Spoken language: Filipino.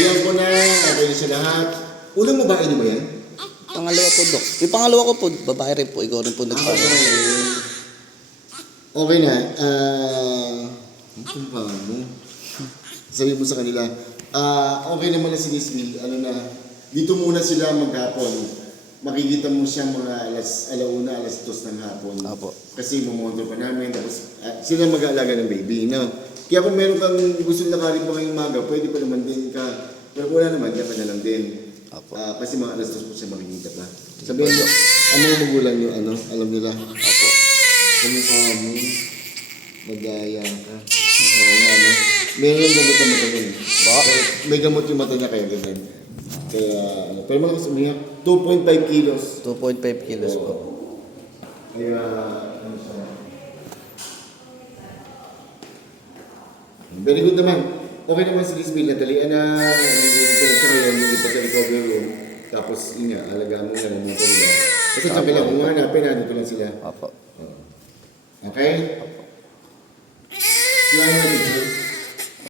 Nahiyan ko na, okay na siya lahat. Unang babae niyo ba yan? Pangalawa po, Dok. Yung pangalawa ko po, babae rin po. Ikaw rin po nagpala. Okay na. Ang pa mo? Sabi mo sa kanila, okay naman na si Miss Will. Ano na, dito muna sila maghapon. Makikita mo siya mga alauna, alas 2 ng hapon. Apo. Kasi bumondo pa namin. Tapos sila mag-aalaga ng baby. No? Kaya kung meron kang gusto nakarin pa ngayong umaga, pwede pa naman din ka. Pero kung wala naman, kaya ka na lang din. Apo. Kasi mga alas 2 po siya makikita pa. Sabihin nyo, ang mga magulang nyo, alam nila. Apo. Kamukha mo, magaya ka. Oo nga, no? Meron yung gamot na mata niya. May gamot yung mata niya kaya ganyan. Kaya, pero malakas umiyak. 2.5 kilos. 2.5 kilos po. Kaya, ano siya. Very good naman. Okay naman si Lisbeth. Natalian na. Hindi pa sa recovery room. Tapos, yun nga, alagaan mo nga ng mga nila. Basta sabi lang, kung hanapin na, dito lang sila. Apo. Okay?